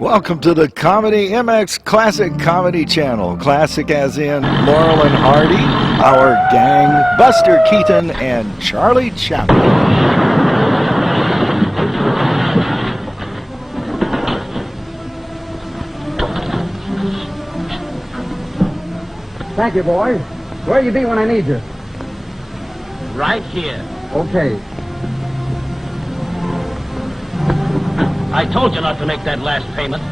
Welcome to the Comedy MX Classic Comedy Channel. Classic as in Laurel and Hardy, our gang, Buster Keaton, and Charlie Chaplin. Thank you, boys. Where you be when I need you? Right here. Okay. I told you not to make that last payment.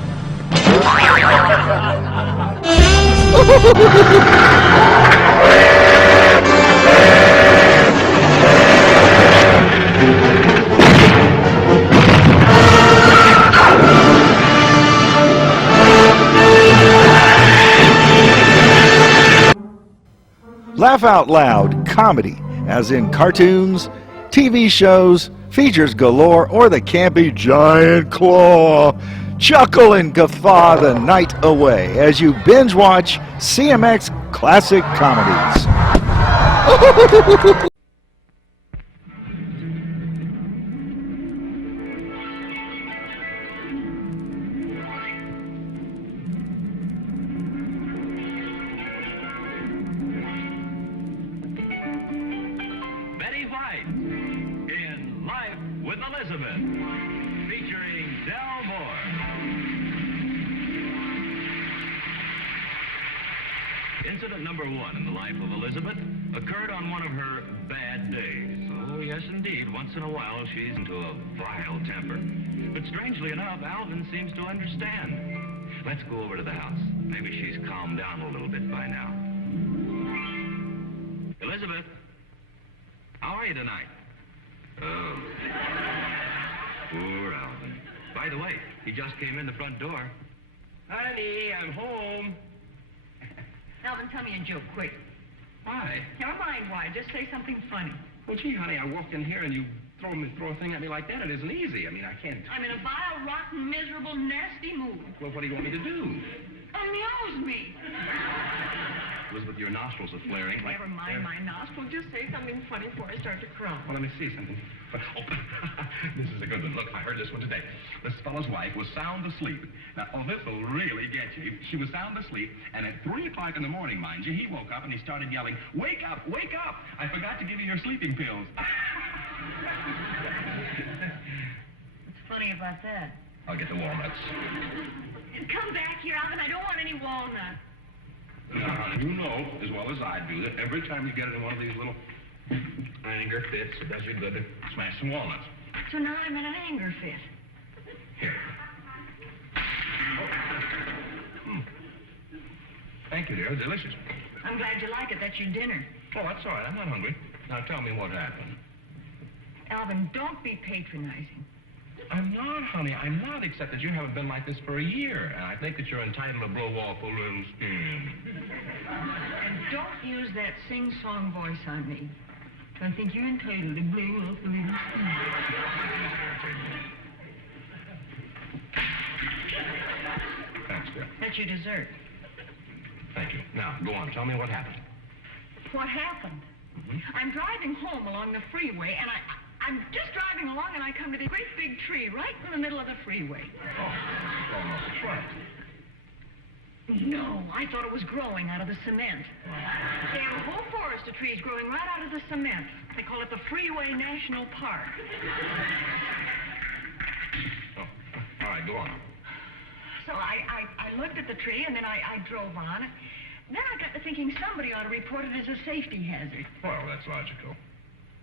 Laugh Out Loud comedy, as in cartoons, TV shows, features galore, or the campy giant claw. Chuckle and guffaw the night away as you binge watch CMX Classic Comedies. In Life with Elizabeth, featuring Del Moore. Incident number 1 in the life of Elizabeth occurred on one of her bad days. Oh, yes, indeed. Once in a while, she's into a vile temper. But strangely enough, Alvin seems to understand. Let's go over to the house. Maybe she's calmed down a little bit by now. Elizabeth, how are you tonight? Oh. Poor Alvin. By the way, he just came in the front door. Honey, I'm home. Alvin, tell me a joke, quick. Why? Never mind why. Just say something funny. Well, gee, honey, I walked in here and you throw a thing at me like that. It isn't easy. I mean, I can't... I'm in a vile, rotten, miserable, nasty mood. Well, what do you want me to do? Amuse me. Elizabeth, your nostrils are flaring. Never mind my nostril. Just say something funny before I start to cry. Well, let me see something. Oh, this is a good one. Look, I heard this one today. This fellow's wife was sound asleep. Now, this will really get you. She was sound asleep, and at 3 o'clock in the morning, mind you, he woke up and he started yelling, "Wake up, wake up! I forgot to give you your sleeping pills." What's funny about that? I'll get the walnuts. Come back here, Alvin. I don't want any walnuts. Now, honey, you know as well as I do that every time you get into one of these little anger fits, it does you good to smash some walnuts. So now I'm in an anger fit. Here. Thank you, dear. Delicious. I'm glad you like it. That's your dinner. Oh, that's all right. I'm not hungry. Now, tell me what happened. Alvin, don't be patronizing. I'm not, honey. I'm not, except that you haven't been like this for a year, and I think that you're entitled to blow off a little steam. And don't use that sing-song voice on me. I think you're entitled to blow off a little steam. Thanks, dear. That's your dessert. Thank you. Now, go on. Tell me what happened. What happened? I'm driving home along the freeway, and I'm just driving along, and I come to this great big tree right in the middle of the freeway. Oh, almost a truck. No, I thought it was growing out of the cement. They have a whole forest of trees growing right out of the cement. They call it the Freeway National Park. Oh, all right, go on. So I looked at the tree, and then I drove on. Then I got to thinking somebody ought to report it as a safety hazard. Well, that's logical.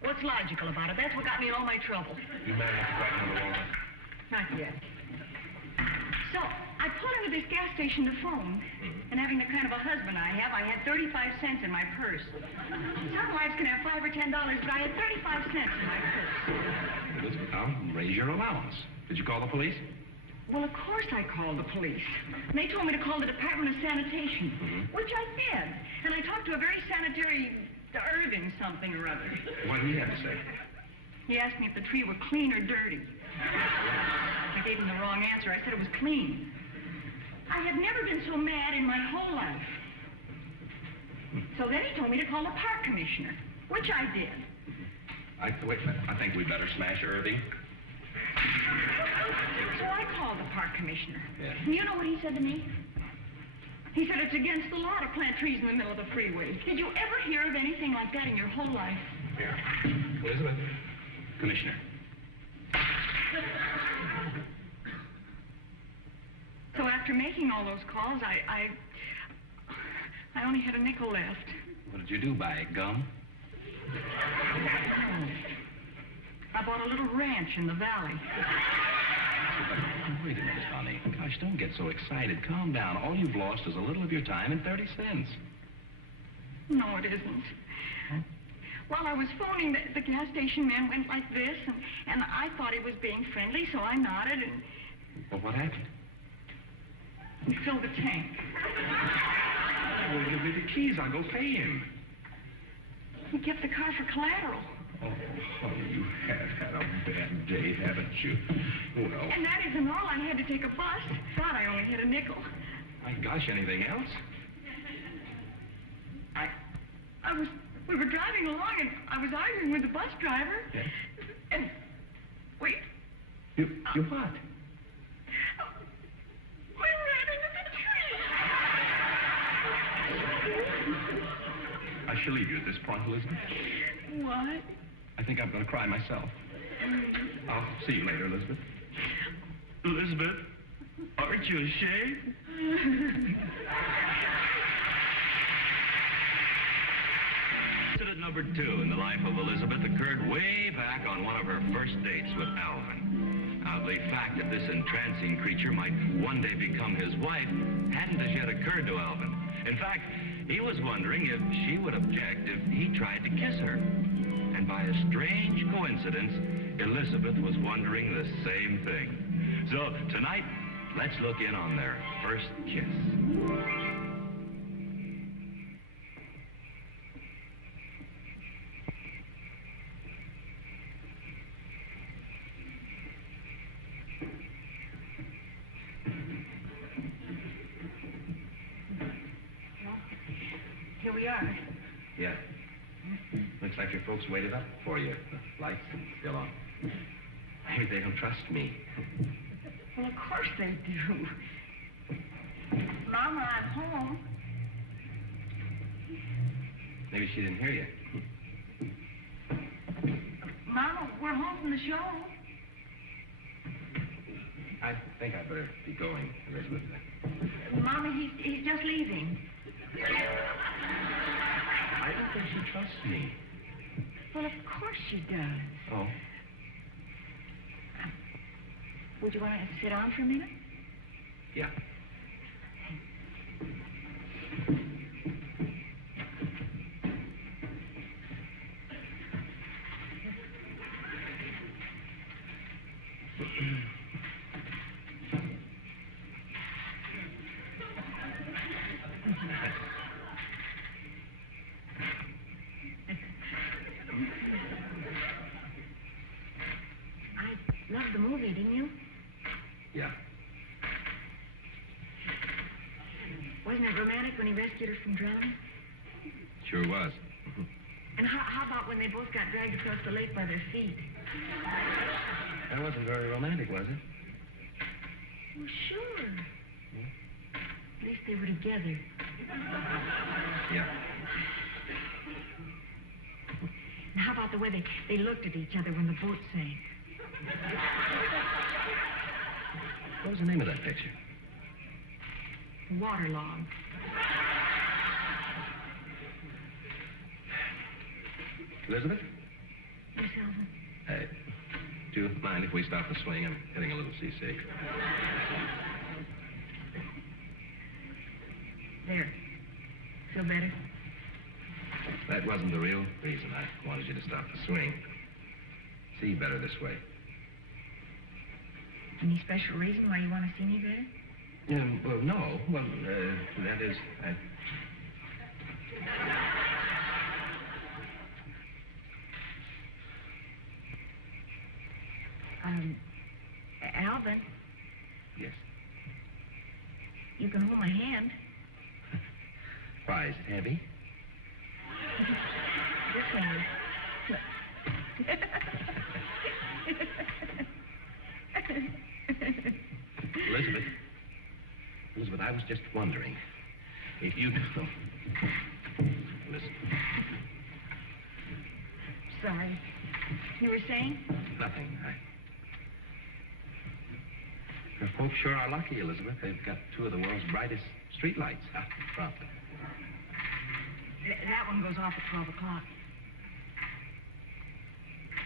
What's logical about it? That's what got me in all my trouble. You managed to crack another walnut? Not yet. So I pulled into this gas station to phone, and having the kind of a husband I have, I had 35 cents in my purse. Some wives can have $5 or $10, but I had 35 cents in my purse. Elizabeth, now raise your allowance. Did you call the police? Well, of course I called the police. And they told me to call the Department of Sanitation, which I did. And I talked to a very sanitary Irving something or other. What did he have to say? He asked me if the tree were clean or dirty. I gave him the wrong answer. I said it was clean. I had never been so mad in my whole life. So then he told me to call the park commissioner, which I did. Wait a minute. I think we better smash Irving. So I called called the park commissioner. Yeah. And you know what he said to me? He said it's against the law to plant trees in the middle of the freeway. Did you ever hear of anything like that in your whole life? Here. Elizabeth. Commissioner. So after making all those calls, I only had a nickel left. What did you do, buy gum? I bought a little ranch in the valley. Wait a minute, honey. Gosh, don't get so excited. Calm down. All you've lost is a little of your time and 30 cents. No, it isn't. Huh? While I was phoning, the gas station man went like this, and I thought he was being friendly, so I nodded and Well, what happened? he filled the tank. Well, give me the keys. I'll go pay him. He kept the car for collateral. Oh, honey, you have had a bad day, haven't you? Well, And that isn't all. I had to take a bus. Thought I only had a nickel. my gosh, anything else? We were driving along, and I was arguing with the bus driver. Yeah. And, wait, You what? we ran into the tree. I shall leave you at this point, Elizabeth. What? I think I'm going to cry myself. I'll see you later, Elizabeth. Elizabeth, aren't you ashamed? Incident number 2 in the life of Elizabeth occurred way back on one of her first dates with Alvin. Now, the fact that this entrancing creature might one day become his wife hadn't as yet occurred to Alvin. In fact, he was wondering if she would object if he tried to kiss her. And by a strange coincidence, Elizabeth was wondering the same thing. So tonight, let's look in on their first kiss. Here we are. Yeah. Looks like your folks waited up for you. The lights still on. Maybe they don't trust me. Well, of course they do. Mama, I'm home. Maybe she didn't hear you. Mama, we're home from the show. I think I'd better be going, Elizabeth. Mama, he's just leaving. I don't think she trusts me. Well, of course she does. Oh? Would you want to sit down for a minute? Yeah. I loved the movie, didn't you? Yeah. Wasn't it romantic when he rescued her from drowning? Sure was. And how about when they both got dragged across the lake by their feet? That wasn't very romantic, was it? Well, sure. At least they were together. Yeah. And how about the way they looked at each other when the boat sank? What was the name of that picture? Waterlogged. Elizabeth? Yes, Alvin? Hey, do you mind if we stop the swing? I'm getting a little seasick. There. Feel better? That wasn't the real reason I wanted you to stop the swing. See better this way. Any special reason why you want to see me better? Well, no. Well, that is, Alvin, Yes. you can hold my hand. Why, is it heavy? This hand. Elizabeth. Elizabeth, I was just wondering if you... Listen. Sorry. You were saying? Nothing. The folks sure are lucky, Elizabeth. They've got two of the world's brightest streetlights out front. That one goes off at 12 o'clock.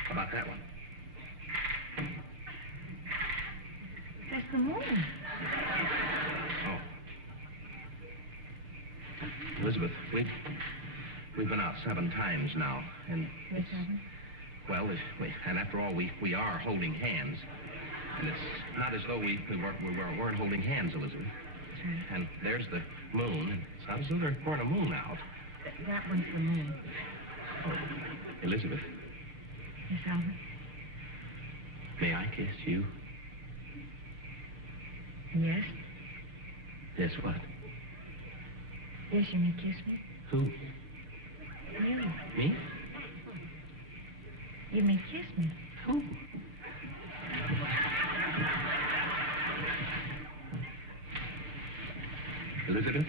How about that one? That's the moon. Oh. Elizabeth, we've been out 7 times now, and Yes, Alvin? well, and after all, we are holding hands, and it's not as though we weren't holding hands, Elizabeth. That's right. And there's the moon, and it's not as though there weren't a moon out. That one's the moon. Oh, Elizabeth, Yes, Alvin? may I kiss you? Yes? Yes, what? Yes, you may kiss me. Who? You. Me? You may kiss me. Who? Elizabeth?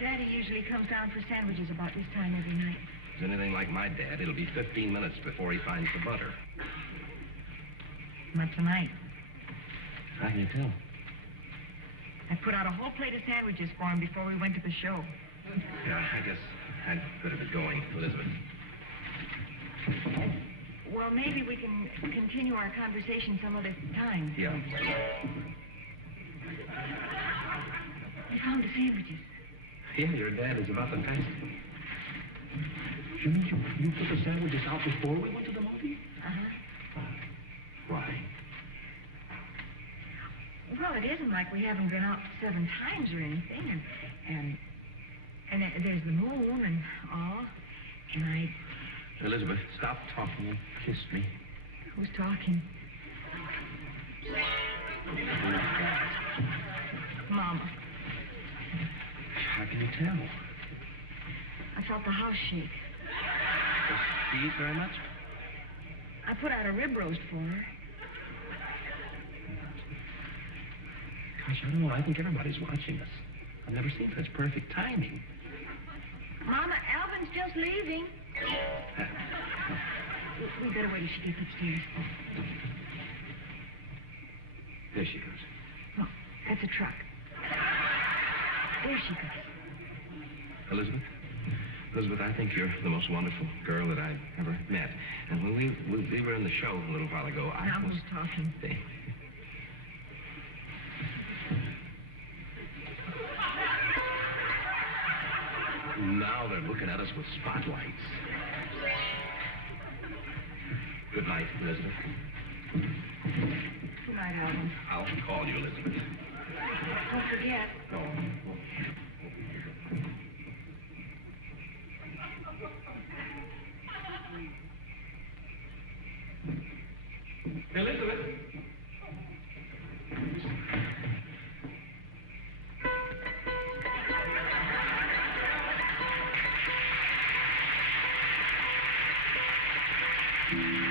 Daddy usually comes down for sandwiches about this time every night. If it's anything like my dad, it'll be 15 minutes before he finds the butter. Not tonight. How can you tell? I put out a whole plate of sandwiches for him before we went to the show. Yeah, I guess I'd better be going, Elizabeth. Well, maybe we can continue our conversation some other time. Yeah. We found the sandwiches. Yeah, your dad is about the best. You put the sandwiches out before we went to the movie? Uh-huh. Why? Well, it isn't like we haven't been out 7 times or anything, and there's the moon and all, and I... Elizabeth, stop talking and kiss me. Who's talking? Mama. How can you tell? I felt the house shake. Does she eat very much? I put out a rib roast for her. Gosh, I don't know. I think everybody's watching us. I've never seen such perfect timing. Mama, Alvin's just leaving. We better wait till she gets upstairs. There she goes. Oh, that's a truck. There she goes. Elizabeth, I think you're the most wonderful girl that I've ever met. And when we were in the show a little while ago, I Now was... who's talking? Now they're looking at us with spotlights. Good night, Elizabeth. Good night, Alvin. I'll call you, Elizabeth. Don't forget. Oh. Elizabeth.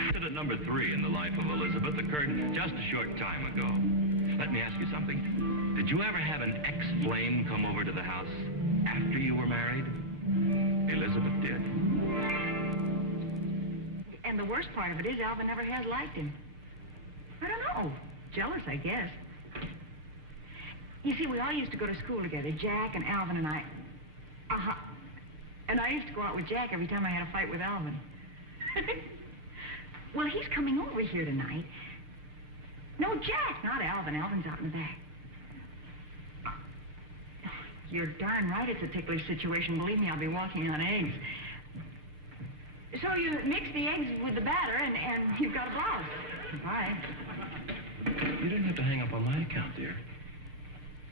Incident number 3 in the life of Elizabeth occurred just a short time ago. Let me ask you something. Did you ever have an ex-flame come over to the house after you were married? Elizabeth did. And the worst part of it is Alvin never has liked him. I don't know. Jealous, I guess. You see, we all used to go to school together, Jack and Alvin and I. Uh-huh. And I used to go out with Jack every time I had a fight with Alvin. Well, he's coming over here tonight. No, Jack, not Alvin. Alvin's out in the back. You're darn right it's a ticklish situation. Believe me, I'll be walking on eggs. So you mix the eggs with the batter, and you've got a blouse. Bye. You didn't have to hang up on my account, dear.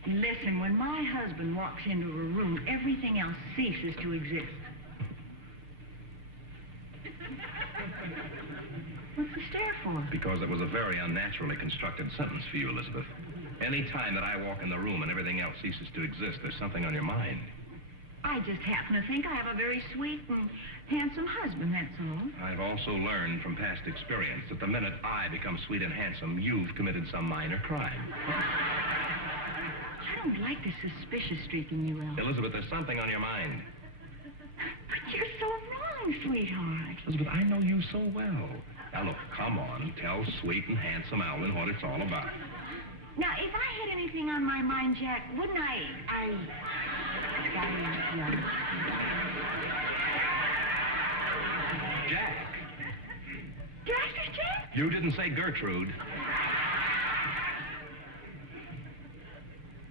Listen, when my husband walks into a room, everything else ceases to exist. What's the stare for? Because it was a very unnaturally constructed sentence for you, Elizabeth. Any time that I walk in the room and everything else ceases to exist, there's something on your mind. I just happen to think I have a very sweet and handsome husband, that's all. I've also learned from past experience that the minute I become sweet and handsome, you've committed some minor crime. I don't like the suspicious streak in you, Alvin. Elizabeth, there's something on your mind. But you're so wrong, sweetheart. Elizabeth, I know you so well. Now, look, come on. Tell sweet and handsome Alvin what it's all about. Now, if I had anything on my mind, Jack, wouldn't I... Jack, Did I say Jack? you didn't say Gertrude.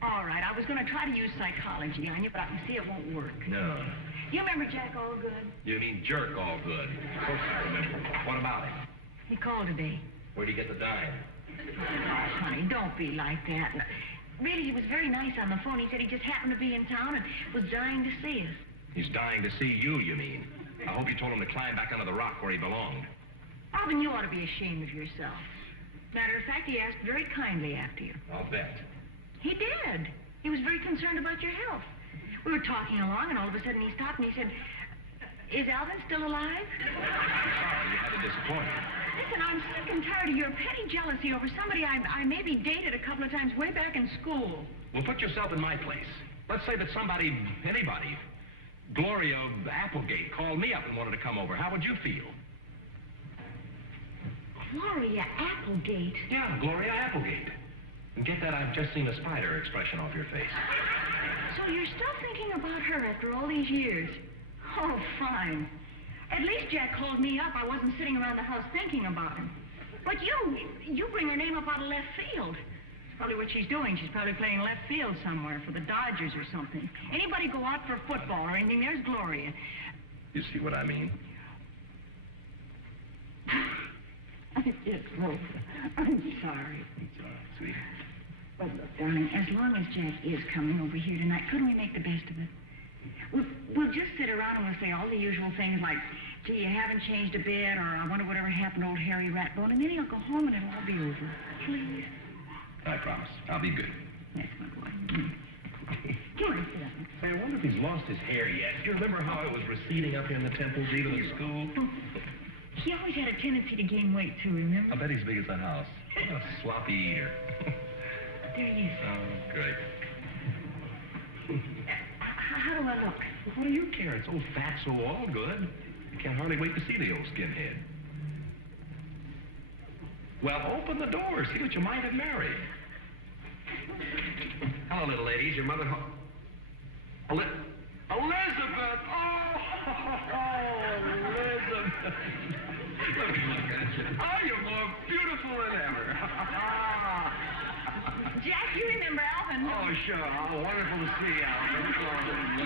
All right, I was going to try to use psychology on you, but I can see it won't work. No. You remember Jack Allgood? You mean jerk all good. Of course I remember. What about him? He called today. Where'd he get the dime? Oh, honey, don't be like that. Really, he was very nice on the phone. He said he just happened to be in town and was dying to see us. He's dying to see you, you mean? I hope you told him to climb back under the rock where he belonged. Alvin, you ought to be ashamed of yourself. Matter of fact, he asked very kindly after you. I'll bet. He did. He was very concerned about your health. We were talking along, and all of a sudden he stopped and he said, "Is Alvin still alive?" Sorry, you had to disappoint. Listen, I'm sick and tired of your petty jealousy over somebody I maybe dated a couple of times way back in school. Well, put yourself in my place. Let's say that somebody, anybody, Gloria Applegate, called me up and wanted to come over. How would you feel? Gloria Applegate? Yeah, Gloria Applegate. And get that I've just seen a spider expression off your face. So you're still thinking about her after all these years? Oh, fine. At least Jack called me up. I wasn't sitting around the house thinking about him. But you bring her name up out of left field. That's probably what she's doing. She's probably playing left field somewhere for the Dodgers or something. Anybody go out for football or anything, there's Gloria. You see what I mean? Yes, Rosa. I'm sorry. It's all right, sweetie. But look, darling, as long as Jack is coming over here tonight, couldn't we make the best of it? We'll just sit around and we'll say all the usual things like, "Gee, you haven't changed a bit," or "I wonder whatever happened to old Harry Ratbone," and then he'll go home and it'll all be over. Please. I promise. I'll be good. That's my boy. Come on, sit down. Say, I wonder if he's lost his hair yet. Do you remember how it was receding up here in the temples, even in school? He always had a tendency to gain weight, too, remember? I bet he's big as a house. What a sloppy eater. There he is. Oh, great. How do I look? What do you care? It's old fat, so all good. I can't hardly wait to see the old skinhead. Well, open the door. See what you might have married. Hello, little ladies. Your mother... Elizabeth! Oh, Elizabeth! Let me look at you. Oh, you're more beautiful than ever. Jack, you remember Alvin? Oh, sure. Oh, wonderful to see you, Alvin.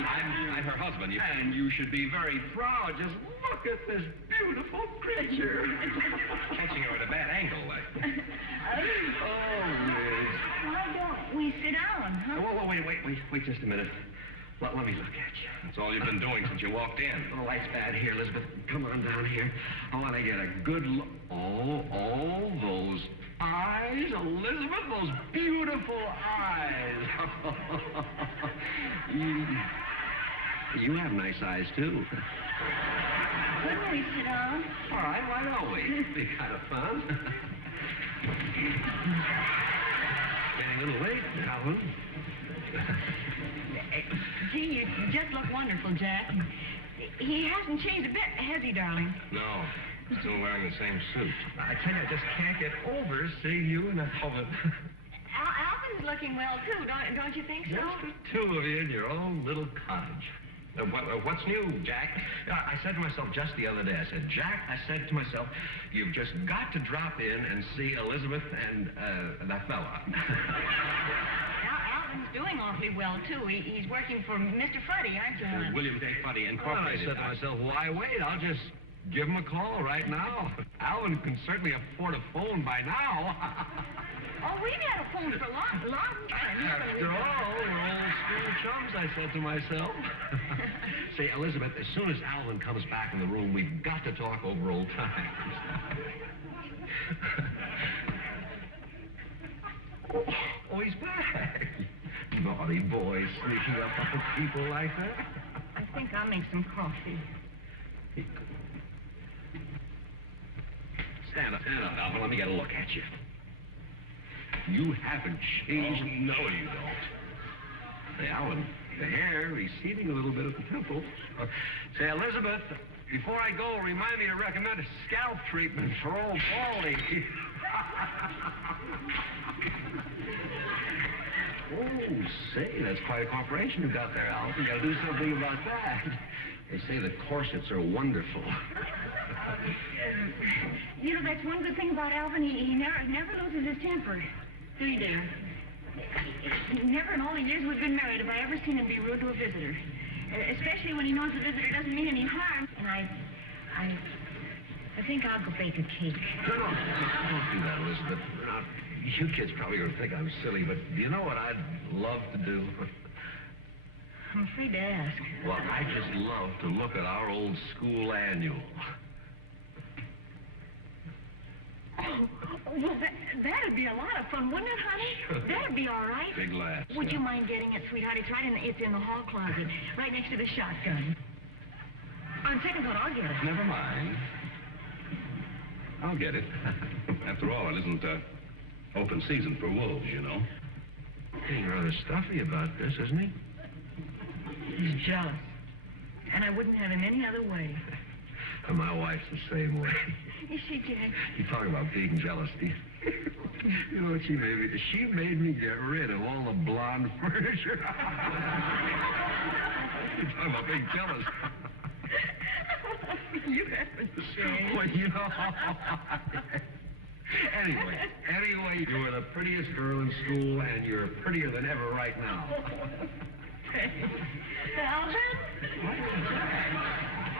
I'm her husband. And you should be very proud. Just look at this beautiful creature. Catching her at a bad angle, like. Oh, Miss. Why don't we sit down, huh? Whoa, wait just a minute. Let me look at you. That's all you've been doing since you walked in. Oh, life's bad here, Elizabeth. Come on down here. I want to get a good look. Oh, those eyes, Elizabeth, those beautiful eyes. You have nice eyes, too. Couldn't we sit down? All right, why don't we? It'd be kind of fun. Getting a little late, Alvin. Gee, you just look wonderful, Jack. He hasn't changed a bit, has he, darling? No, still wearing the same suit. I tell you, I just can't get over seeing you in that helmet. Alvin's looking well, too, don't you think so? Just the two of you in your own little cottage. What's new, Jack? I said to myself just the other day, I said, Jack, you've just got to drop in and see Elizabeth and that fella. Alvin's doing awfully well, too. He's working for Mr. Fuddy, aren't you, hon? William J. Fuddy Incorporated. I said to myself, why wait? I'll just give him a call right now. Alvin can certainly afford a phone by now. Oh, we've had a phone for a long time. After all, we're old school chums, I said to myself. Say, Elizabeth, as soon as Alvin comes back in the room, we've got to talk over old times. Oh, he's back. Naughty boy, sneaking up on people like that. think I'll make some coffee. Stand up, Alvin. Let me get a look at you. You haven't changed. Oh, no, you don't. Say, Alvin, the hair receding a little bit at the temples. Say, Elizabeth, before I go, remind me to recommend a scalp treatment for old Baldy. Oh, say, that's quite a cooperation you got there, Alvin. You gotta do something about that. They say the corsets are wonderful. You know, that's one good thing about Alvin. He never loses his temper. Do you, dear? Never in all the years we've been married have I ever seen him be rude to a visitor. Especially when he knows the visitor doesn't mean any harm. And I think I'll go bake a cake. No, don't do that, Elizabeth. Now, you kids probably are going to think I'm silly, but do you know what I'd love to do? I'm afraid to ask. Well, I just love to look at our old school annual. Oh, well, that'd be a lot of fun, wouldn't it, honey? Sure. That'd be all right. Big laugh. Would you mind getting it, sweetheart? It's in the hall closet, right next to the shotgun. On second thought, I'll get it. Never mind. I'll get it. After all, it isn't open season for wolves, you know. Being rather stuffy about this, isn't he? He's jealous. And I wouldn't have him any other way. And my wife's the same way. Is she, Jack? You talk about being jealous, Steve. You know what she made me? She made me get rid of all the blonde furniture. You talk about being jealous. You haven't changed. Well, you know. Anyway, you were the prettiest girl in school, and you're prettier than ever right now. Alvin?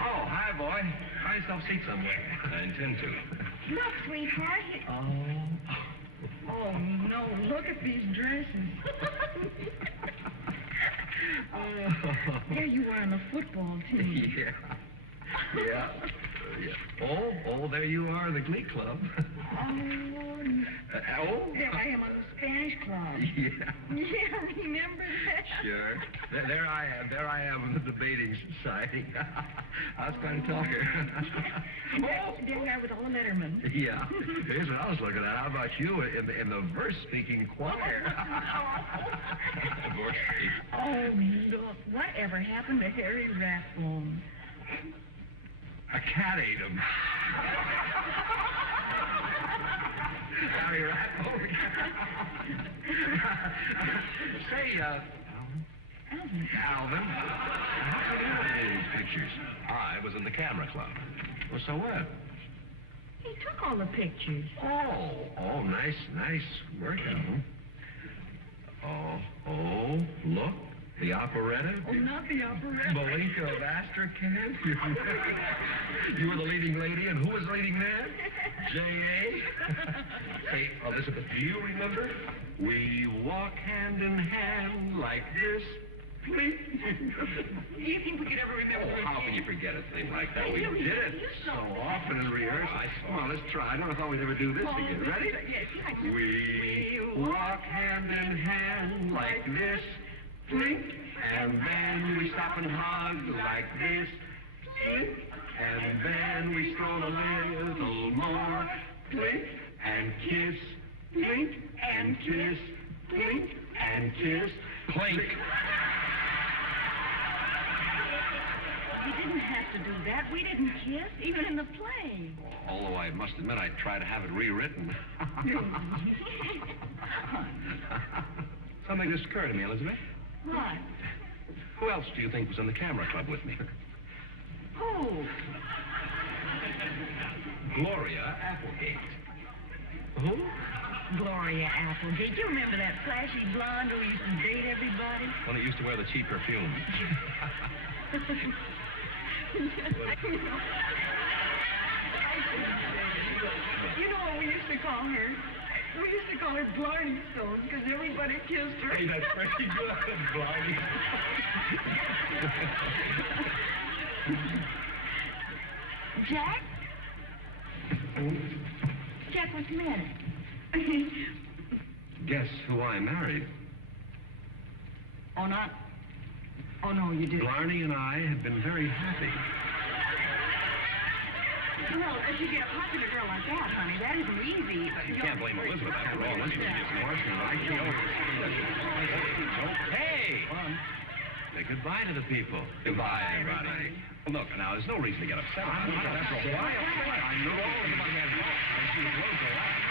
Oh, hi, boy. Find yourself a seat somewhere. I intend to. Look, sweetheart. Oh, no. Look at these dresses. There you are on the football team. Yeah. Oh, there you are in the Glee Club. There I am on the Spanish club. Yeah, remember that? Sure. There I am in the debating society. I was quite a talker. There you are with all the lettermen. Yeah. Here's what I was looking at. How about you in the verse-speaking choir? Oh, look. Whatever happened to Harry Rathbone? A cat ate him. Harry Rathbone. Say, Alvin, how did you know these pictures? I was in the camera club. Well, so what? He took all the pictures. Oh, nice work, Alvin. Oh, look. The operetta? Oh, not the operetta. Malinka of Astrakhan? You were the leading lady, and who was the leading man? J.A.? Hey, Elizabeth, do you remember? We walk hand in hand like this. Please. Do you think we could ever remember it? How can you forget a thing like that? We did it so often in rehearsal. Come on, let's try. I never thought we'd ever do this again. Ready? Yes. We walk hand in hand like this. Blink, and then we stop and hug like this. Blink, and then we stroll a little more. Blink, and kiss. Blink, and kiss. Blink, and kiss. Clink. We didn't have to do that. We didn't kiss, even in the play. Although I must admit I'd try to have it rewritten. Something just occurred to me, Elizabeth. What? Who else do you think was in the camera club with me? Who? Gloria Applegate. Who? Gloria Applegate. You remember that flashy blonde who used to date everybody? One that used to wear the cheap perfume. You know what we used to call her? We used to call her Blarney Stone because everybody kissed her. Hey, that's pretty good, Blarney. Jack? Jack, what's the matter? Guess who I married? Oh, not Oh, no, you didn't. Blarney and I have been very happy. Well, if you get a popular girl like that, honey, that isn't easy. You can't blame Elizabeth after all. Elizabeth gets emotional. I feel... Hey! Say goodbye to the people. Goodbye, everybody. Well, look, now, there's no reason to get upset. I'm not upset. Why upset? I know everybody has... I see the clothes go out.